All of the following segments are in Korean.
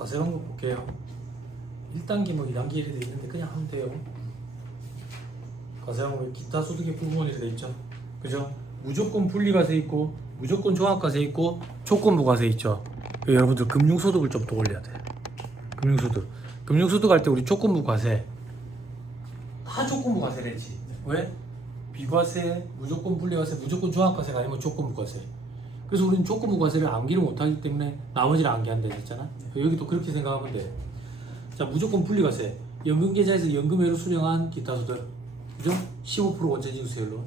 과세 방법 볼게요. 1단계 뭐 2단계 이렇게 돼 있는데 그냥 하면 돼요. 과세 방법에 기타 소득의 부분 이렇게 돼 있죠. 그죠? 무조건 분리과세 있고 무조건 종합과세 있고 조건부과세 있죠. 여러분들 금융소득을 좀 더 올려야 돼. 금융소득 할 때 우리 조건부과세 다 조건부과세래지. 왜? 비과세, 무조건 분리과세, 무조건 종합과세가 아니면 조건부과세. 그래서 우리는 조건부과세를 암기를 못하기 때문에 나머지를 암기한다 했잖아. 여기도 그렇게 생각하면 돼. 자, 무조건 분리과세. 연금계좌에서 연금외로 수령한 기타소득, 그죠? 15% 원천징수세율로.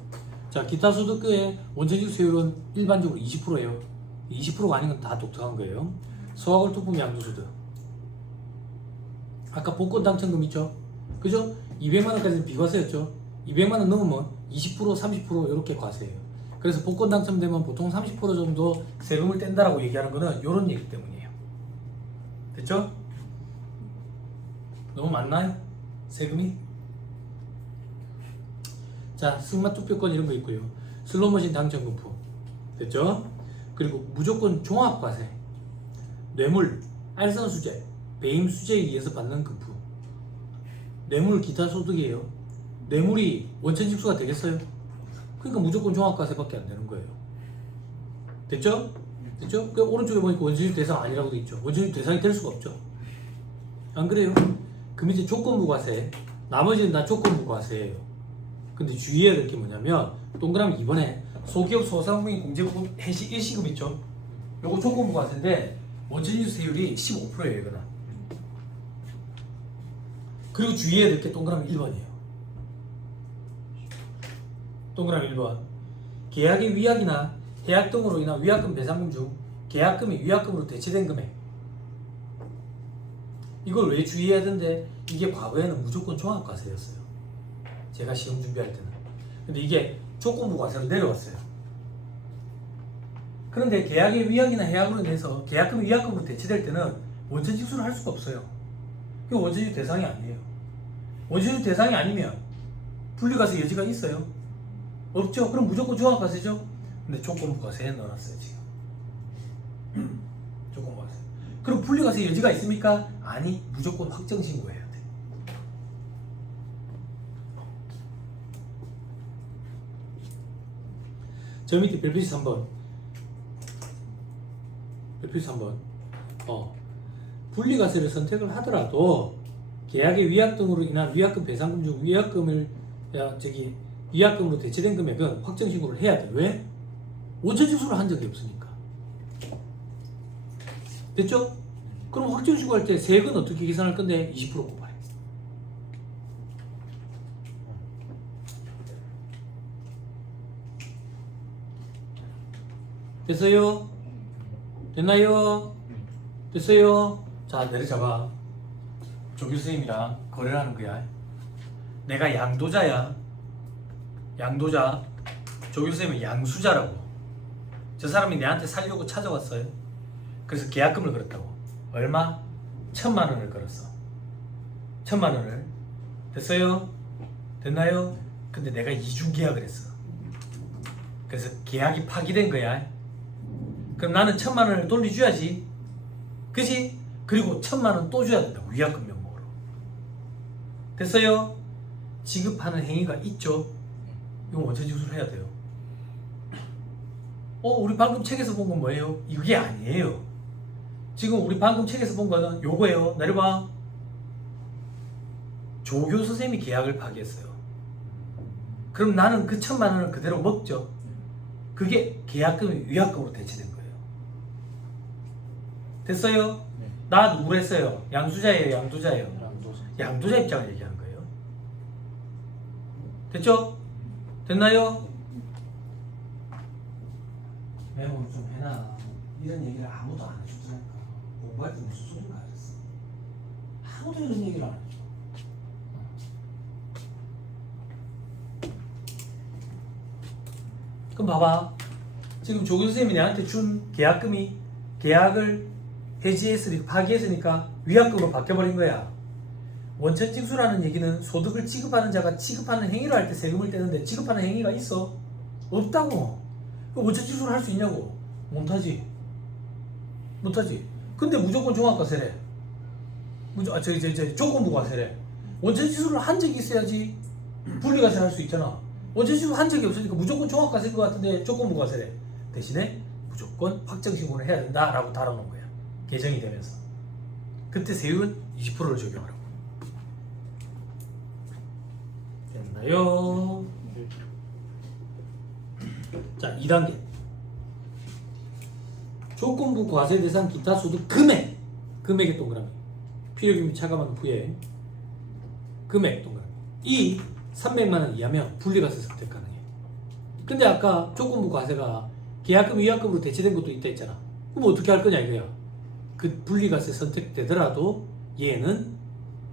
자, 기타소득의 원천징수세율은 일반적으로 20%예요. 20%가 아닌 건 다 독특한 거예요. 소액월투품 양도소득. 아까 복권 당첨금 있죠? 그죠? 200만 원까지는 비과세였죠. 200만 원 넘으면 20%, 30% 이렇게 과세예요. 그래서 복권 당첨되면 보통 30% 정도 세금을 뗀다라고 얘기하는 거는 이런 얘기 때문이에요. 됐죠? 너무 많나요? 세금이? 자, 승마 투표권 이런 거 있고요. 슬롯머신 당첨금품. 됐죠? 그리고 무조건 종합과세. 뇌물, 알선수재, 배임수재에 의해서 받는 금품. 뇌물 기타 소득이에요. 뇌물이 원천징수가 되겠어요? 그러니까 무조건 종합과세밖에 안 되는 거예요. 됐죠? 됐죠? 그 오른쪽에 보니까 원천징수 대상 아니라고 돼 있죠. 원천징수 대상이 될 수가 없죠. 안 그래요? 그 밑에 조건부과세, 나머지는 다 조건부과세예요. 근데 주의해야 될 게 뭐냐면 동그라미 2번에 소기업 소상공인 공제부분 해시 1시급 있죠? 요거 조건부과세인데 원천징수세율이 15%예요. 이거는. 그리고 주의해야 될 게 동그라미 1번이에요. 동그라미 1번. 계약의 위약이나 해약 등으로 인한 위약금 배상금 중 계약금이 위약금으로 대체된 금액. 이걸 왜 주의해야 되는데 이게 과거에는 무조건 종합과세였어요. 제가 시험 준비할 때는. 근데 이게 조건부과세로 내려왔어요. 그런데 계약의 위약이나 해약으로 인해서 계약금이 위약금으로 대체될 때는 원천징수를 할 수가 없어요. 그게 원천징수 대상이 아니에요. 원천징수 대상이 아니면 분리과세 여지가 있어요? 없죠? 그럼 무조건 종합과세죠? 근데 조건부과세에 넣어놨어요 지금. 조건부과세. 그럼 분리과세 여지가 있습니까? 아니, 무조건 확정신고해야 돼. 저 밑에 별표시 3번. 별표시 3번. 분리과세를 선택을 하더라도 계약의 위약 등으로 인한 위약금 배상금 중 위약금으로 대체된 금액은 확정신고를 해야 돼. 왜? 원천징수를 한 적이 없으니까. 됐죠? 그럼 확정신고할 때 세액은 어떻게 계산할 건데 20% 곱하래. 됐어요? 됐나요? 됐어요? 자, 내려잡아. 조교수님이랑 거래를 하는 거야. 내가 양도자야. 양도자. 조교수님은 양수자라고. 저 사람이 내한테 살려고 찾아왔어요. 그래서 계약금을 걸었다고. 얼마? 1,000만 원을 걸었어. 1,000만 원을. 됐어요? 됐나요? 근데 내가 이중계약을 했어. 그래서 계약이 파기된 거야. 그럼 나는 1,000만 원을 돌려줘야지. 그지? 그리고 1,000만 원 또 줘야 된다고. 위약금 명목으로. 됐어요? 지급하는 행위가 있죠? 이건 원천징수를 해야 돼요. 우리 방금 책에서 본 건 뭐예요? 이게 아니에요. 지금 우리 방금 책에서 본 거는 요거예요. 내려봐. 조교 선생님이 계약을 파기했어요. 그럼 나는 그 1,000만 원을 그대로 먹죠. 그게 계약금이 위약금으로 대체된 거예요. 됐어요? 네. 나 누구를 했어요? 양수자예요? 양도자예요? 양도자 입장을 얘기하는 거예요. 됐죠? 됐나요? 메모를 좀 해놔. 이런 얘기를 아무도 안 해주더라니까. 공부할 때 무슨 소리인가 그랬어. 아무도 이런 얘기를 안 해줘. 그럼 봐봐. 지금 조교 선생님이 내한테 준 계약금이 계약을 해지했으니까, 파기했으니까 위약금으로 바뀌어버린 거야. 원천징수라는 얘기는 소득을 지급하는 자가 지급하는 행위를 할 때 세금을 떼는데 지급하는 행위가 있어? 없다고. 원천징수를 할 수 있냐고. 못하지. 근데 무조건 종합과세래. 조건부 과세래. 원천지수를 한 적이 있어야지 분리과세 할 수 있잖아. 원천지수 한 적이 없으니까 무조건 종합과세일 것 같은데 조건부 과세래. 대신에 무조건 확정신고를 해야 된다라고 달아놓은 거야. 개정이 되면서. 그때 세율은 20%를 적용하라고. 됐나요? 자, 2단계. 조건부 과세 대상 기타 소득 금액의 동그라미. 필요금 및 차감한 후에 금액 동그라미. 이 300만 원 이하면 분리과세 선택 가능해. 근데 아까 조건부 과세가 계약금, 위약금으로 대체된 것도 있다 했잖아. 그럼 어떻게 할 거냐 이거야. 그 분리과세 선택되더라도 얘는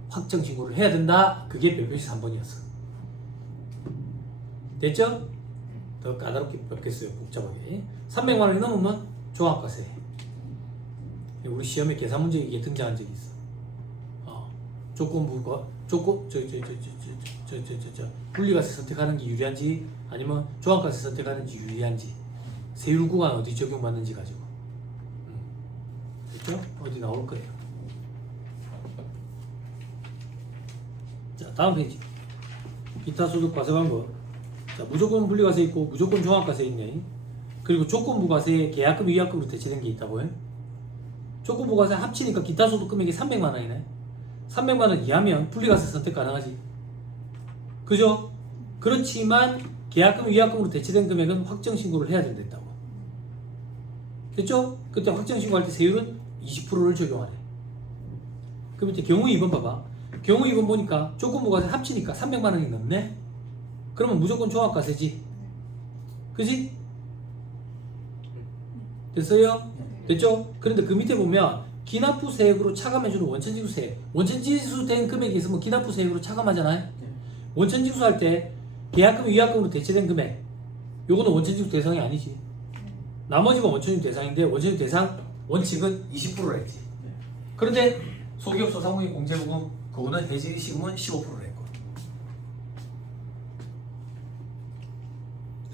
확정 신고를 해야 된다. 그게 별표시 3번이었어. 됐죠? 더 까다롭게 벽겠어요. 복잡하게. 300만 원이 넘으면 종합과세. 우리 시험에 계산 문제 이게 등장한 적이 있어. 조건부가 분리과세 선택하는 게 유리한지 아니면 종합과세 선택하는지 유리한지 세율 구간 어디 적용받는지 가지고. 됐죠? 어디 나올 거예요. 자, 다음 페이지. 기타 소득 과세 방법. 자, 무조건 분리과세 있고 무조건 종합과세 있네. 그리고 조건부 과세에 계약금, 위약금으로 대체된 게 있다고요. 조건부 과세 합치니까 기타 소득 금액이 300만 원이네. 300만 원 이하면 분리과세 선택 가능하지. 그죠? 그렇지만 계약금, 위약금으로 대체된 금액은 확정 신고를 해야 된다고. 됐죠? 그때 확정 신고할 때 세율은 20%를 적용하래. 그 밑에 경우 2번 봐봐. 경우 2번 보니까 조건부 과세 합치니까 300만 원이 넘네. 그러면 무조건 종합과세지. 그지? 됐어요? 됐죠? 그런데 그 밑에 보면 기납부 세액으로 차감해주는 원천징수 세액. 원천징수 된 금액이 있으면 기납부 세액으로 차감하잖아요. 원천징수 할 때 계약금, 위약금으로 대체된 금액. 요거는 원천징수 대상이 아니지. 나머지가 원천징수 대상인데 원천징수 대상 원칙은 20%라 했지. 그런데 소기업 소상공인 공제부금 그거는 해지시금은 15%라 했고.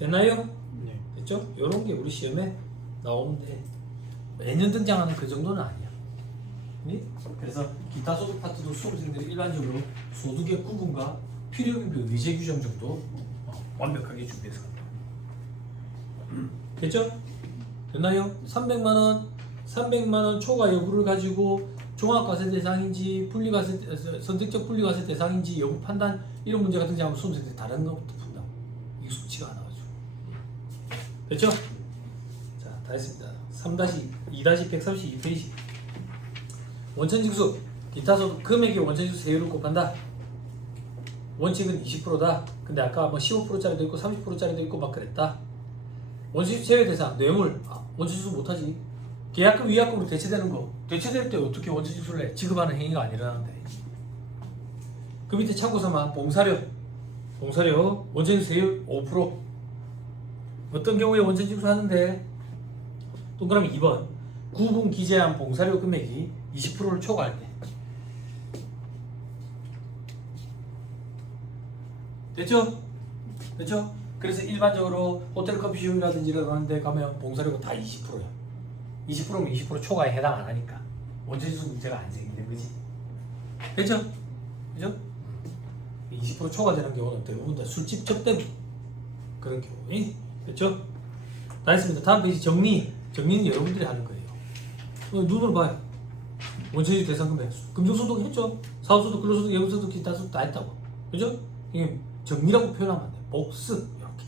됐나요? 네. 됐죠? 요런 게 우리 시험에 나오는데 매년 등장하는 그 정도는 아니야. 네? 그래서 기타 소득 파트도 수험생들이 일반적으로 소득의 구분과 필요금표 위제 규정 정도 완벽하게 준비해서 간다. 됐죠? 됐나요? 300만 원 초과 여부를 가지고 종합과세 대상인지 선택적 분리과세 대상인지 여부 판단 이런 문제가 등장하면 수험생들이 다른 것부터 푼다. 익숙치가 않아가지고. 됐죠? 자, 다 했습니다. 2-132페이지. 원천징수 기타 소득 금액의 원천징수 세율을 곱한다. 원칙은 20%다. 근데 아까 뭐 15%짜리도 있고 30%짜리도 있고 막 그랬다. 원천징수 제외 대상 뇌물 원천징수 못하지. 계약금, 위약금으로 대체되는 거 대체될 때 어떻게 원천징수를 해? 지급하는 행위가 안 일어나는데. 그 밑에 참고서만 봉사료 원천징수 세율 5%. 어떤 경우에 원천징수 하는데 동그라미 2번 구분 기재한 봉사료 금액이 20%를 초과할 때. 됐죠? 됐죠? 그래서 일반적으로 호텔 커피숍이라든지 이런 데 가면 봉사료가 다 20%야. 20%면 20% 초과에 해당 안 하니까 원천징수 문제가 안 생기는 거지. 됐죠? 그죠? 20% 초과되는 경우는 대부분 다 술집 접대 그런 경우. 됐죠? 다 했습니다. 다음 페이지 정리는 여러분들이 하는 거예요. 눈으로 봐요. 원천징수 대상 금액 금전소득 했죠? 사업소득, 근로소득, 예금소득, 기타소득 다 했다고. 그죠? 이게 정리라고 표현하면 안 돼. 복습 이렇게.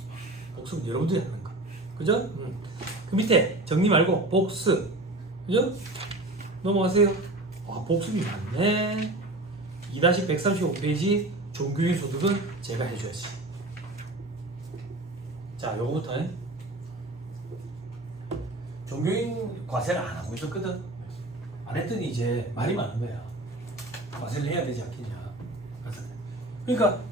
복습은 여러분들이 하는 거. 그죠? 그 밑에 정리 말고 복습. 그죠? 넘어가세요. 복습이 많네. 2-135페이지 종교인 소득은 제가 해줘야지. 자, 요거부터 종교인 과세를 안 하고 있었거든. 안 했더니 이제 말이 많은 거야. 과세를 해야 되지 않겠냐. 그러니까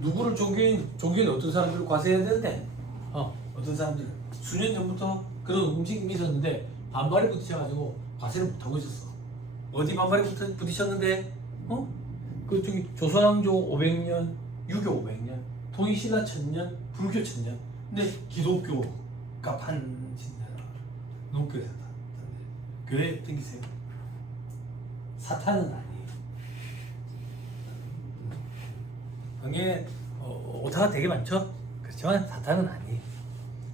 누구를 종교인 어떤 사람들을 과세해야 되는데 어떤 사람들 수년 전부터 그런 움직임이 있었는데 반발이 부딪혀가지고 과세를 못 하고 있었어. 어디 반발이 부딪혔는데 조선왕조 500년, 유교 500년, 통일신라 1000년, 불교 1000년. 근데 기독교가 판진다. 농교에서 교회 땡기세요. 사탄은 아니에요. 그게 오타가 되게 많죠. 그렇지만 사탄은 아니에요.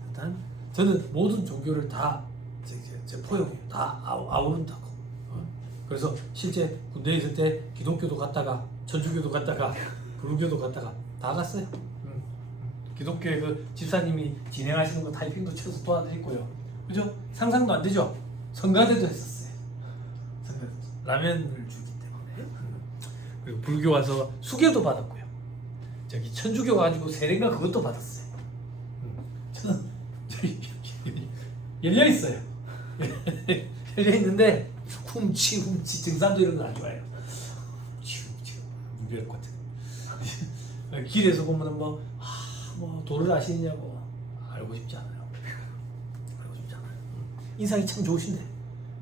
사탄 저는 모든 종교를 다 제 포용해요. 다 아우른다고. 그래서 실제 군대에 있을 때 기독교도 갔다가 천주교도 갔다가 불교도 갔다가 다 갔어요. 기독교의 그 집사님이 진행하시는 거 타이핑도 쳐서 도와드렸고요. 그죠? 상상도 안 되죠? 성가대도 했었어요. 성가대. 라면을 주기 때문에. 그리고 불교 와서 수계도 받았고요. 저기 천주교 가지고 세례가 그것도 받았어요. 저는 열려 있어요. 열려 있는데 훔치 증상도 이런 건 안 좋아해요. 훔치 무리할 것 같아. 길에서 보면은 뭐 도를 아시느냐고 알고 싶지 않아요. 알고 싶지 않아요. 인상이 참 좋으신데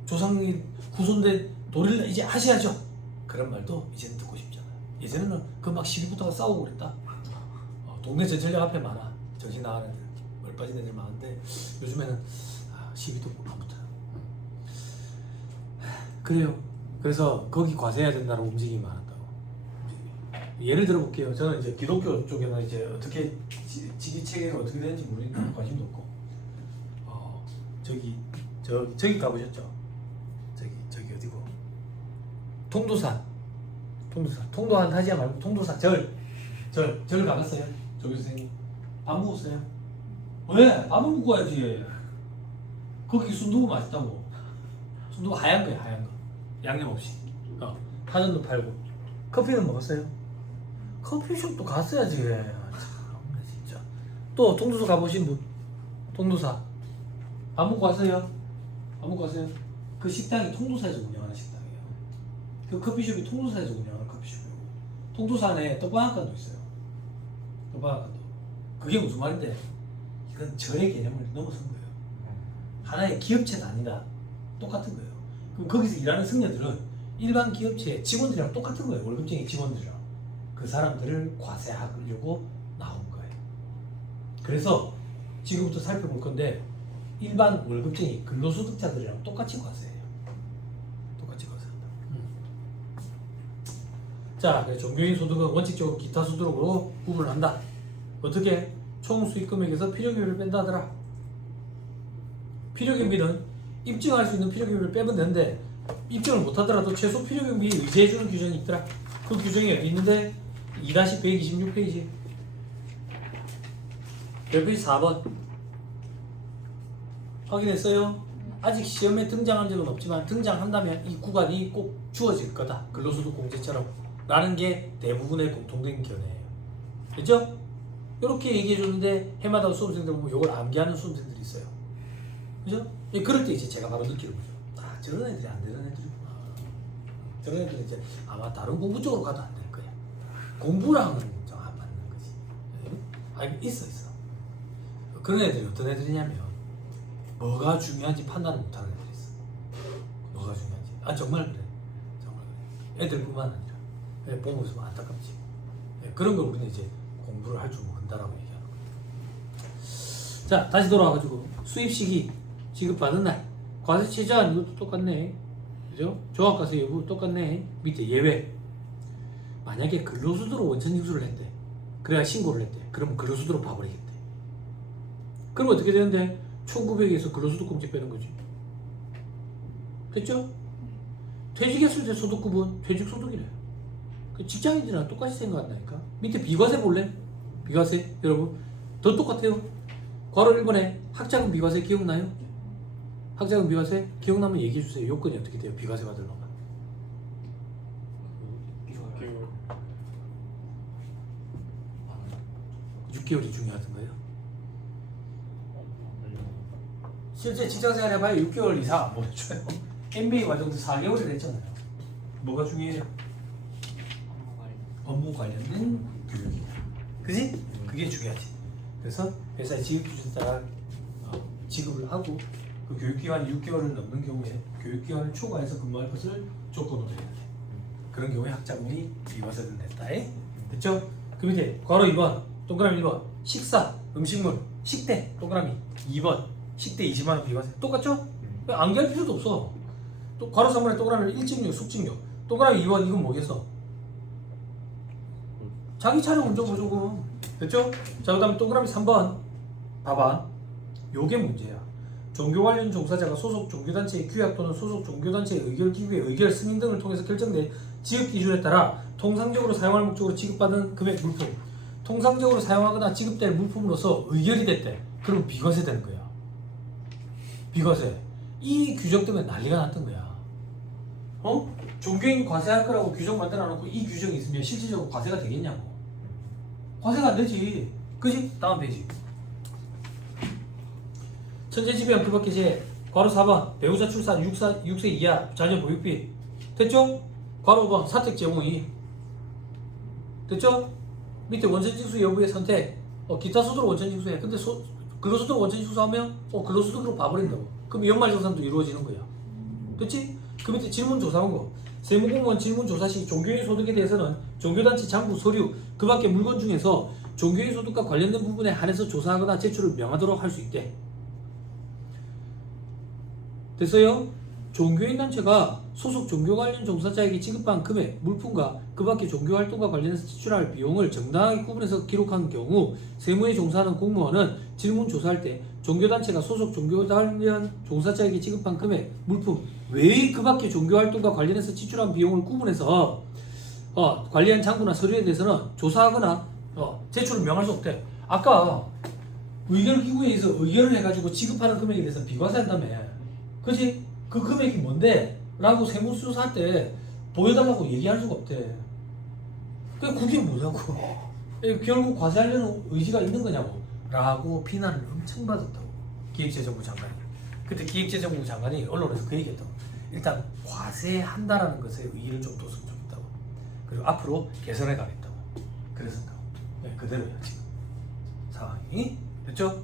조상이 후손대 도를 이제 하셔야죠. 그런 말도 이제는 듣고 싶지 않아요. 예전에는 그 막 시비부터가 싸우고 그랬다. 동네 전철역 앞에 많아. 정신 나가는 애들, 멀 빠진 애들 많은데 요즘에는 시비도 안 붙어요. 그래요. 그래서 거기 과세해야 된다는 움직임이 많았다고. 예를 들어 볼게요. 저는 이제 기독교 쪽에는 이제 어떻게 직위 체계가 어떻게 되는지 모르니까 관심도 없고. 저기 가보셨죠? 저기 어디고? 통도산. 통도한 타지야 말고 통도산 절 가봤어요? 조 교수님. 밥 먹었어요? 왜? 밥은 먹고 와야지. 거기 순두부 맛있다고. 순두부 하얀 거야, 하얀 거. 양념 없이. 파전도 팔고. 커피는 먹었어요? 커피숍도 갔어야지. 참나 진짜. 또 통도사 가보신 분? 통도사. 밥 먹고 왔어요? 밥 먹고 왔어요? 그 식당이 통도사에서 운영하는 식당이에요. 그 커피숍이 통도사에서 운영하는 커피숍이고. 통도사 안에 떡방앗간도 있어요. 떡방앗간도. 그게 무슨 말인데? 이건 절의 개념을 넘어선 거예요. 하나의 기업체는 아니다. 똑같은 거예요. 그럼 거기서 일하는 승려들은 일반 기업체 직원들이랑 똑같은 거예요. 월급쟁이 직원들이랑. 그 사람들을 과세하려고 나온 거예요. 그래서 지금부터 살펴볼 건데 일반 월급쟁이 근로소득자들이랑 똑같이 과세해요. 똑같이 과세한다. 자, 그래서 종교인 소득은 원칙적으로 기타 소득으로 구분한다. 어떻게? 총 수익 금액에서 필요기비를 뺀다 하더라. 필요경비는 입증할 수 있는 필요경비를 빼면 되는데 입증을 못하더라도 최소 필요경비 의지해주는 규정이 있더라. 그 규정이 어디 있는데 2-126페이지 별표지 4번 확인했어요? 아직 시험에 등장한 적은 없지만 등장한다면 이 구간이 꼭 주어질 거다. 근로소득 공제처럼 라는 게 대부분의 공통된 견해예요. 그죠? 이렇게 얘기해줬는데 해마다 수험생들 보면 이걸 암기하는 수험생들이 있어요. 그죠? 그럴 때 이제 제가 바로 느끼는 거죠. 저런 애들이 안 되는 애들이구나. 저런 애들은 이제 아마 다른 공부 쪽으로 가도 안 될 거야. 공부랑은 좀 안 맞는 거지. 있어. 그런 애들이 어떤 애들이냐면 뭐가 중요한지 판단을 못하는 애들이 있어. 뭐가 중요한지. 정말 그래. 정말 그래. 애들뿐만 아니라 보고 있으면 안타깝지. 그런 걸 우리는 이제 공부를 할 줄 모른다라고 얘기하는 거야. 자, 다시 돌아와가지고 수입 시기 지급받은 날 과세 최저한 이것도 똑같네. 그죠? 종합과세 여부 똑같네. 밑에 예외. 만약에 근로소득으로 원천징수를 했대. 그래야 신고를 했대. 그러면 근로소득으로 봐버리겠대. 그럼 어떻게 되는데? 1900에서 근로소득공제 빼는 거지. 됐죠? 퇴직했을 때 소득구분 퇴직소득이래. 그 직장인들이랑 똑같이 생각한다니까. 밑에 비과세 볼래? 비과세 여러분 더 똑같아요. 괄호 1번에 학자금 비과세 기억나요? 학자금 비과세 기억나면 얘기해주세요. 요건이 어떻게 돼요? 비과세 받으려면 6개월이 중요하던 거예요. 실제 직장생활 해봐야 6개월 이상 못 줘요. MBA 과정도 4개월이 됐잖아요. 뭐가 중요해요? 업무 관련된 교육이냐. 그지? 그게 중요하지. 그래서 회사의 지급기준에 따라 지급을 하고 그 교육기간이 6개월을 넘는 경우에 교육기간을 초과해서 근무할 것을 조건으로 해야 돼. 그런 경우에 학자금이 비과세를 냈다. 됐죠? 그 밑에 괄호 2번 동그라미 1번 식사, 음식물, 식대 동그라미 2번 식대 20만원 비과세 똑같죠? 암기할 필요도 없어. 또 괄호 3번에 동그라미 1증료, 숙증료 동그라미 2번 이건 뭐겠어? 자기 차례 먼저 보조금. 됐죠? 자, 그 다음에 동그라미 3번 봐봐. 요게 문제야. 종교 관련 종사자가 소속 종교단체의 규약 또는 소속 종교단체의 의결기구의 의결 승인 등을 통해서 결정된 지급 기준에 따라 통상적으로 사용할 목적으로 지급받은 금액 물품, 통상적으로 사용하거나 지급될 물품으로서 의결이 됐대. 그럼 비과세 되는 거야. 비과세. 이 규정 때문에 난리가 났던 거야. 종교인 과세할 거라고 규정 만들어 놓고 이 규정이 있으면 실질적으로 과세가 되겠냐고. 과세가 안 되지. 그지? 다음 페이지. 천재지변 그 밖에 제 괄호 4번 배우자 출산 6세 이하 자녀 보육비 됐죠? 괄호 5번 사택 제공이 됐죠? 밑에 원천징수 여부의 선택 기타 소득으로 원천징수해. 근데 근로소득 원천징수 하면 근로소득으로 봐버린다고. 그럼 연말정산도 이루어지는 거야. 됐지? 그 밑에 질문조사한 거 세무공무원 질문조사 시 종교인 소득에 대해서는 종교단체 장부 서류 그 밖에 물건 중에서 종교인 소득과 관련된 부분에 한해서 조사하거나 제출을 명하도록 할 수 있대. 됐어요? 종교인 단체가 소속 종교 관련 종사자에게 지급한 금액, 물품과 그 밖에 종교 활동과 관련해서 지출할 비용을 정당하게 구분해서 기록한 경우 세무에 종사하는 공무원은 질문 조사할 때 종교단체가 소속 종교 관련 종사자에게 지급한 금액, 물품 외의 그 밖에 종교 활동과 관련해서 지출한 비용을 구분해서 관리한 장부나 서류에 대해서는 조사하거나 제출을 명할 수 없대. 아까 의결기구에 의해서 의결을 해가지고 지급하는 금액에 대해서 비과세한다며. 그지? 그 금액이 뭔데? 라고 세무조사할 때 보여달라고 얘기할 수가 없대. 그게 뭐냐고. 결국 과세하려는 의지가 있는 거냐고. 라고 비난을 엄청 받았다고. 기획재정부 장관이. 그때 기획재정부 장관이 언론에서 그 얘기했다고. 일단 과세한다라는 것에 의의를 좀 뒀으면 좋겠다고. 그리고 앞으로 개선해 가겠다고. 그래서 그대로야 지금 상황이. 됐죠?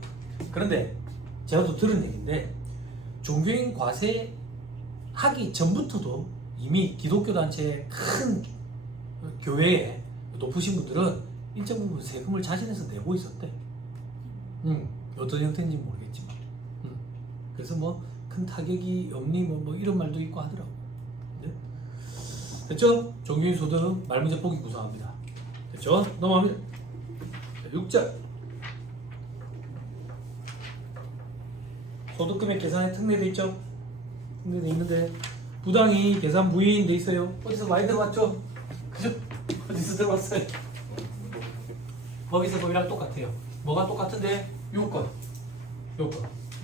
그런데 제가 또 들은 얘기인데 종교인 과세 하기 전부터도 이미 기독교 단체의 큰 교회에 높으신 분들은 일정 부분 세금을 자진해서 내고 있었대. 어떤 형태인지 모르겠지만. 그래서 뭐 큰 타격이 없니 뭐 이런 말도 있고 하더라고. 네? 됐죠? 종교인 소득 말 문제 보기 구성합니다. 됐죠? 넘어갑니다. 6절. 소득금액 계산에 특례돼 있죠? 특례돼 있는데 부당이 계산 무효인 돼 있어요. 어디서 많이 들어봤죠? 그죠? 어디서 들어봤어요? 법의사법이랑 똑같아요. 뭐가 똑같은데? 요건.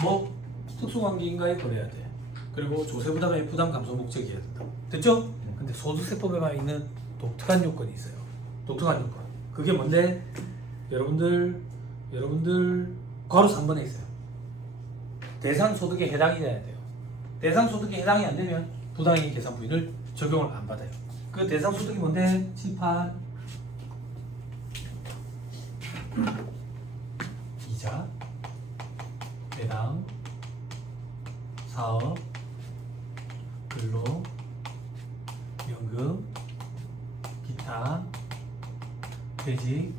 뭐? 특수관계인가에 거래해야 돼. 그리고 조세부담의 부담 감소 목적이어야 된다. 됐죠? 근데 소득세법에만 있는 독특한 요건이 있어요. 독특한 요건. 그게 뭔데? 여러분들 괄호 3번에 있어요. 대상 소득에 해당이 돼야 돼요. 대상 소득에 해당이 안 되면 부당이익 계산 부인을 적용을 안 받아요. 그 대상 소득이 뭔데? 7, 8 이자, 배당, 사업, 근로, 연금, 기타, 퇴직,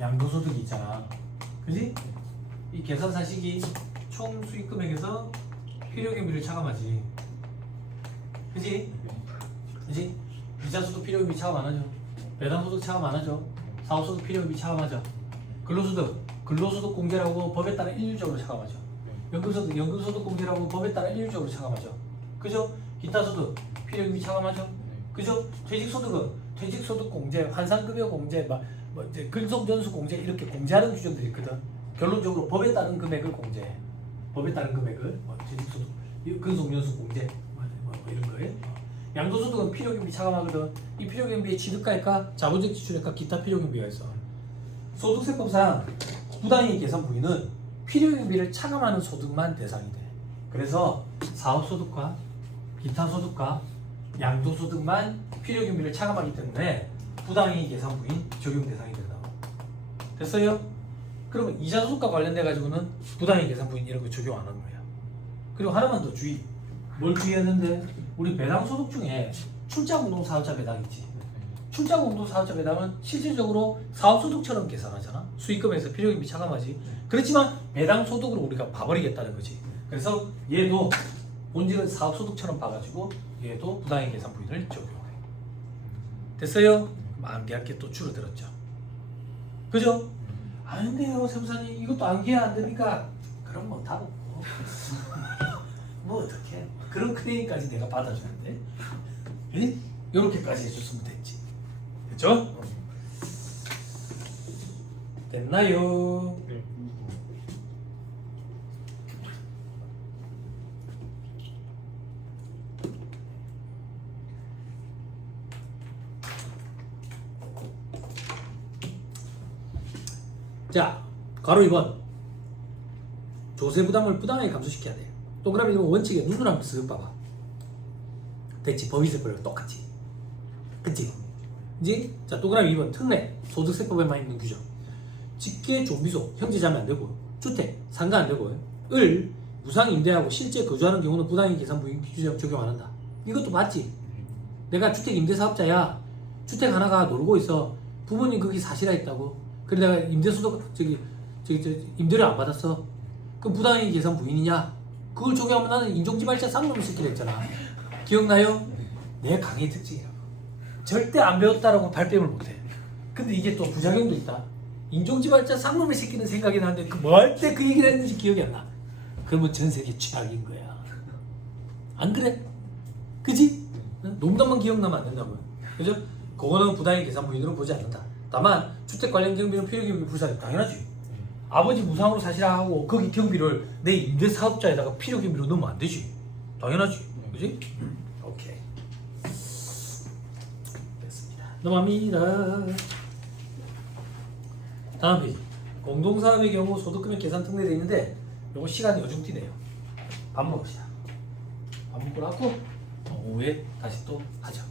양도소득이 있잖아. 그지? 이 계산사식이 총 수익금액에서 필요경비를 차감하지. 그지? 이자소득 필요경비 차감 안 하죠. 배당소득 차감 안 하죠. 사업소득 필요경비 차감하죠. 근로소득 공제라고 법에 따라 일률적으로 차감하죠. 연금소득 공제라고 법에 따라 일률적으로 차감하죠. 그죠? 기타소득 필요경비 차감하죠. 그죠? 퇴직소득은 퇴직소득 공제, 환산급여 공제, 이제 근속연수 공제 이렇게 공제하는 규정들이 있거든. 결론적으로 법에 따른 금액을 공제해. 법에 따른 금액을 퇴직소득, 근속연수 공제 이런 거에. 양도소득은 필요경비 차감하거든. 이 필요경비의 취득가액과 자본적 지출액과 기타 필요경비가 있어. 소득세법상 부당이익 계산 부위는 필요경비를 차감하는 소득만 대상이 돼. 그래서 사업소득과 기타소득과 양도소득만 필요경비를 차감하기 때문에 부당이익 계산 부인 적용 대상이 된다고. 됐어요? 그러면 이자소득과 관련돼 가지고는 부당이익 계산 부인 이런 거 적용 안 하는 거야. 그리고 하나만 더 주의. 뭘 주의했는데 우리 배당소득 중에 출자공동 사업자 배당 있지. 출자공동 사업자 배당은 실질적으로 사업소득처럼 계산하잖아. 수익금에서 필요경비 차감하지. 그렇지만 배당소득으로 우리가 봐버리겠다는 거지. 그래서 얘도 본질은 사업소득처럼 봐가지고 얘도 부당의 계산 부인을 적용해. 됐어요? 암기할 게 또 줄어들었죠. 그죠? 아닌데요, 세무사님 이것도 암기가 안 되니까 그럼 뭐 답 없고 뭐 어떡해. 그런 클레임까지 내가 받아주는데 이렇게까지 해줬으면 됐지. 그죠? 됐나요? 네. 자, 가로 2번. 조세 부담을 부당하게 감소시켜야 돼. 동그라미 이거 원칙에 눈으로 한번 쓱 봐봐. 됐지? 법인세법이랑 똑같지? 그치? 이제 자 동그라미 2번 특례 소득세법에만 있는 규정. 직계 종비소 형제자매 안 되고 주택 상가 안 되고 을 무상 임대하고 실제 거주하는 경우는 부당의 계산 부인 규정 적용 안 한다. 이것도 맞지? 내가 주택 임대 사업자야. 주택 하나가 놀고 있어. 부모님 거기 사시라 했다고. 그래 내가 임대소득 저기 임대료 안 받았어. 그럼 부당의 계산 부인이냐? 그걸 적용하면 나는 인종지발자 쌍놈을 시키려 했잖아. 기억나요? 내 강의 특징이라고. 절대 안 배웠다라고 발뺌을 못해. 근데 이게 또 부작용도 있다. 인종지발자 쌍놈을 시키는 생각이 나는데 뭐 할 때 그 얘기를 했는지 기억이 안 나. 그러면 전 세계 최악인 거야. 안 그래? 그지? 농담만 기억나면 안 된다고요. 그죠? 그거는 부당의 계산 부인으로 보지 않는다. 다만 주택 관련 경비는 필요 경비 불사해. 당연하지. 아버지 무상으로 사시라 하고 거기 경비를 내 임대 사업자에다가 필요 경비로 넣으면 안 되지. 당연하지. 그지? 오케이. 됐습니다. 넘어갑니다. 다음 페이지. 공동사업의 경우 소득금액 계산 특례되어 있는데 요거 시간이 요즘 뛰네요. 밥 먹읍시다. 밥 먹고 나고 오후에 다시 또 하죠.